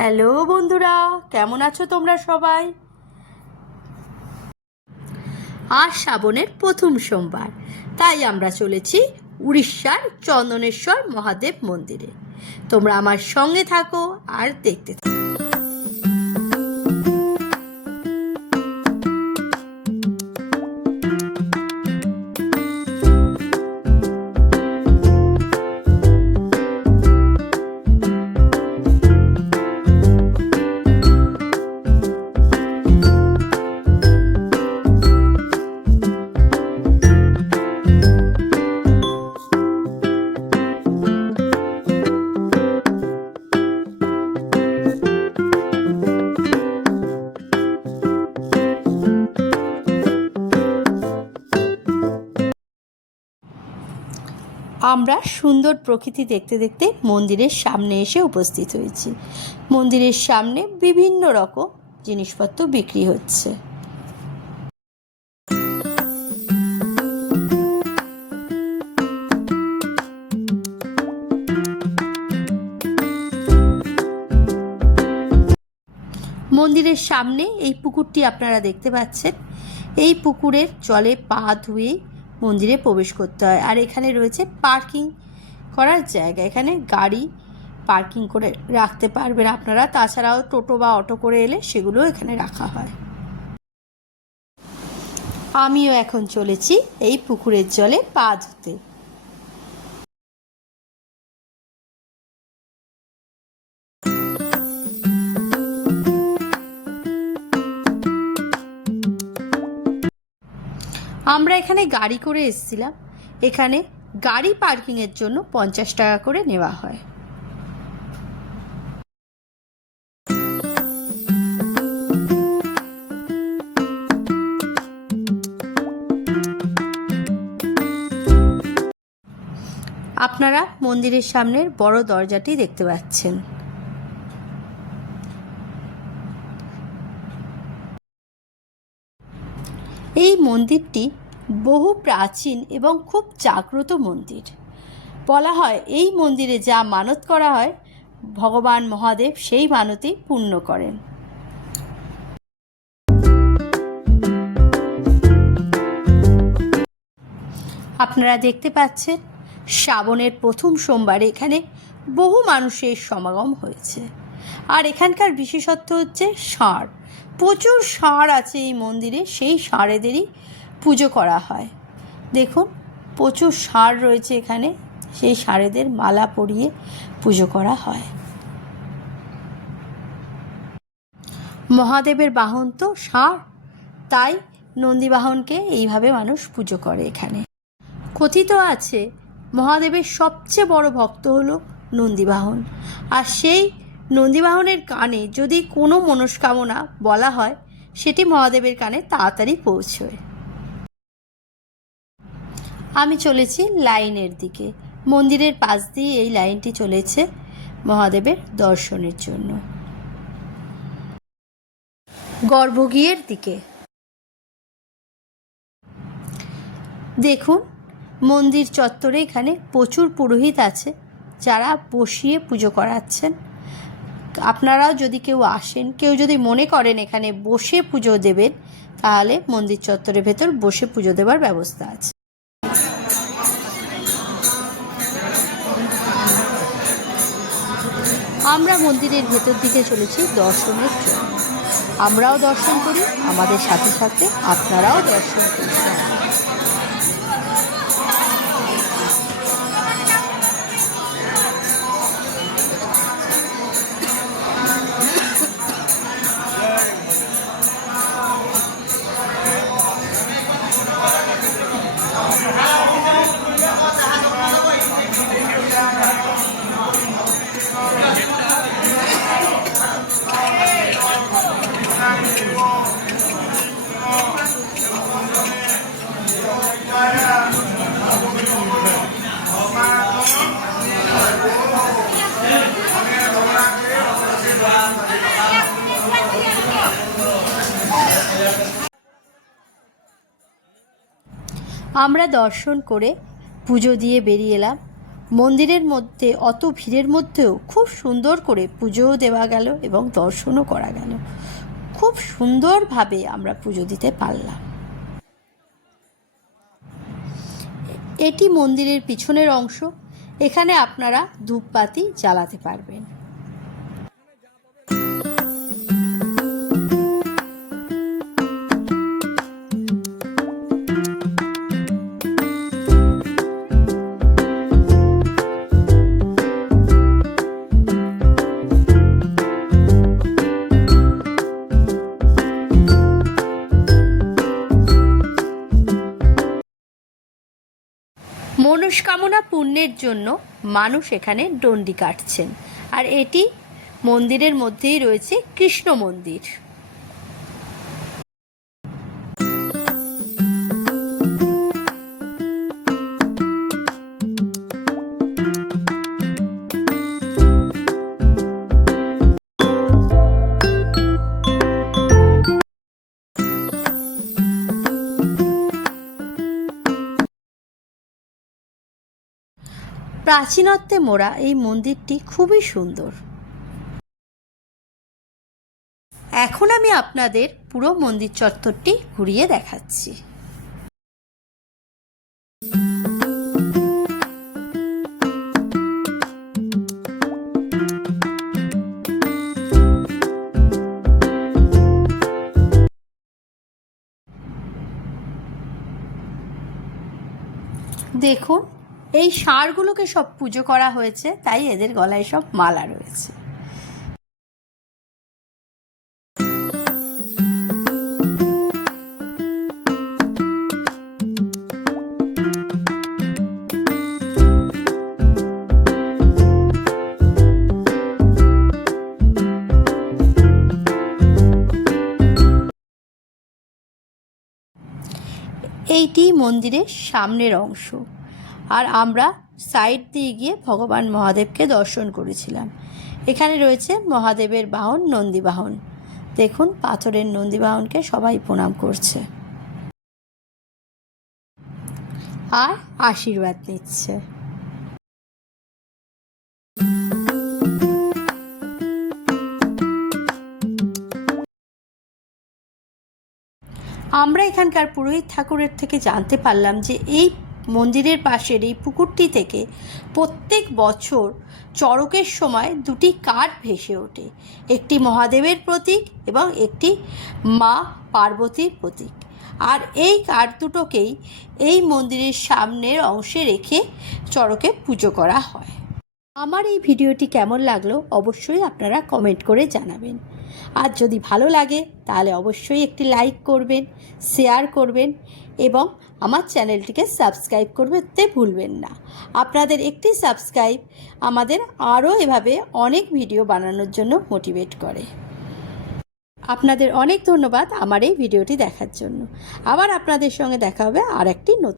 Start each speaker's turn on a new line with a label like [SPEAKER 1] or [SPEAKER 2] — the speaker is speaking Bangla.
[SPEAKER 1] হ্যালো বন্ধুরা, কেমন আছো তোমরা সবাই? আর শ্রাবণের প্রথম সোমবার, তাই আমরা চলেছি উড়িষ্যার চন্দনেশ্বর মহাদেব মন্দিরে। তোমরা আমার সঙ্গে থাকো আর দেখতে থাকো। আমরা সুন্দর প্রকৃতি দেখতে দেখতে মন্দিরের সামনে এসে উপস্থিত হয়েছি। মন্দিরের সামনে বিভিন্ন রকম জিনিসপত্র বিক্রি হচ্ছে। মন্দিরের সামনে এই পুকুরটি আপনারা দেখতে পাচ্ছেন। এই পুকুরের জলে পা ধুয়ে মন্দিরে প্রবেশ করতে হয়। আর এখানে রয়েছে পার্কিং করার জায়গা। এখানে গাড়ি পার্কিং করে রাখতে পারবেন আপনারা। তাছাড়াও টোটো বা অটো করে এলে সেগুলো এখানে রাখা হয়। আমিও এখন চলেছি এই পুকুরের জলে পা ধুতে। আমরা এখানে গাড়ি করে এসেছিলাম। এখানে গাড়ি পার্কিংয়ের জন্য পঞ্চাশ টাকা করে নেওয়া হয়। আপনারা মন্দিরের সামনের বড় দরজাটি দেখতে পাচ্ছেন। এই মন্দিরটি বহু প্রাচীন এবং খুব জাগ্রত মন্দির। বলা হয়, এই মন্দিরে যা মানত করা হয়, ভগবান মহাদেব সেই মানতেই পূর্ণ করেন। আপনারা দেখতে পাচ্ছেন, শ্রাবণের প্রথম সোমবার এখানে বহু মানুষের সমাগম হয়েছে। আর এখানকার বিশেষত্ব হচ্ছে ষাঁড়। প্রচুর ষাঁড় আছে এই মন্দিরে, সেই ষাঁড়েদেরই পুজো করা হয়। দেখুন, প্রচুর ষাঁড় রয়েছে এখানে, সেই ষাঁড়েদের মালা পরিয়ে পুজো করা হয়। মহাদেবের বাহন তো ষাঁড় তাই নন্দীবাহনকে এইভাবে মানুষ পুজো করে এখানে। কথিত আছে, মহাদেবের সবচেয়ে বড় ভক্ত হলো নন্দীবাহন, আর সেই নন্দীবাহনের কানে যদি কোনো মনস্কামনা বলা হয়, সেটি মহাদেবের কানে তাড়াতাড়ি পৌঁছয়। আমি চলেছি লাইনের দিকে। মন্দিরের পাশ দিয়ে এই লাইনটি চলেছে মহাদেবের দর্শনের জন্য। গর্ভগৃহের দিকে। দেখুন, মন্দির চত্বরে এখানে প্রচুর পুরোহিত আছে, যারা বসিয়ে পুজো করাচ্ছেন। আপনারাও যদি কেউ আসেন, কেউ যদি মনে করেন এখানে বসে পুজো দেবেন, তাহলে মন্দির চত্বরের ভেতর বসে পুজো দেওয়ার ব্যবস্থা আছে। আমরা মন্দিরের ভেতর দিকে চলেছি দর্শনের জন্য। আমরাও দর্শন করি, আমাদের সাথে সাথে আপনারাও দর্শন করতে আমরা দর্শন করে পুজো দিয়ে বেরিয়ে এলাম। মন্দিরের মধ্যে, অত ভিড়ের মধ্যেও খুব সুন্দর করে পুজোও দেওয়া গেল এবং দর্শনও করা গেল। খুব সুন্দরভাবে আমরা পুজো দিতে পারলাম। এটি মন্দিরের পিছনের অংশ। এখানে আপনারা ধূপবাতি জ্বালাতে পারবেন। মনস্কামনা পূর্ণের জন্য মানুষ এখানে ডন্ডি কাটছেন। আর এটি মন্দিরের মধ্যেই রয়েছে কৃষ্ণ মন্দির। প্রাচীনত্বে মোড়া এই মন্দিরটি খুবই সুন্দর। এখন আমি আপনাদের পুরো মন্দির চত্বরটি ঘুরিয়ে দেখাচ্ছি। দেখুন এই ষাঁড়গুলোকে সব পুজো করা হয়েছে, তাই এদের গলায় সব মালা রয়েছে। এইটি মন্দিরের সামনের অংশ। আর আমরা সাইড দিয়ে গিয়ে ভগবান মহাদেবকে দর্শন করেছিলাম। এখানে রয়েছে মহাদেবের বাহন, নন্দী বাহন। দেখুন, পাথরের নন্দী বাহনকে সবাই প্রণাম করছে। আর আশীর্বাদ নিচ্ছে। আমরা এখানকার পুরোহিত ঠাকুরের থেকে জানতে পারলাম যে এই মন্দিরের পাশের এই পুকুরটি থেকে প্রত্যেক বছর চড়কের সময় দুটি কাঠ ভেসে ওঠে। একটি মহাদেবের প্রতীক এবং একটি মা পার্বতীর প্রতীক। আর এই কাঠ দুটোকেই এই মন্দিরের সামনের অংশে রেখে চড়কে পুজো করা হয়। আমার এই ভিডিওটি কেমন লাগল অবশ্যই আপনারা কমেন্ট করে জানাবেন। আর যদি ভালো লাগে, তাহলে অবশ্যই একটি লাইক করবেন শেয়ার করবেন এবং আমার চ্যানেলটিকে সাবস্ক্রাইব করতে ভুলবেন না। আপনাদের একটি সাবস্ক্রাইব আমাদের আরও এভাবে অনেক ভিডিও বানানোর জন্য মোটিভেট করে। আপনাদের অনেক ধন্যবাদ আমার এই ভিডিওটি দেখার জন্য। আবার আপনাদের সঙ্গে দেখা হবে আর একটি নতুন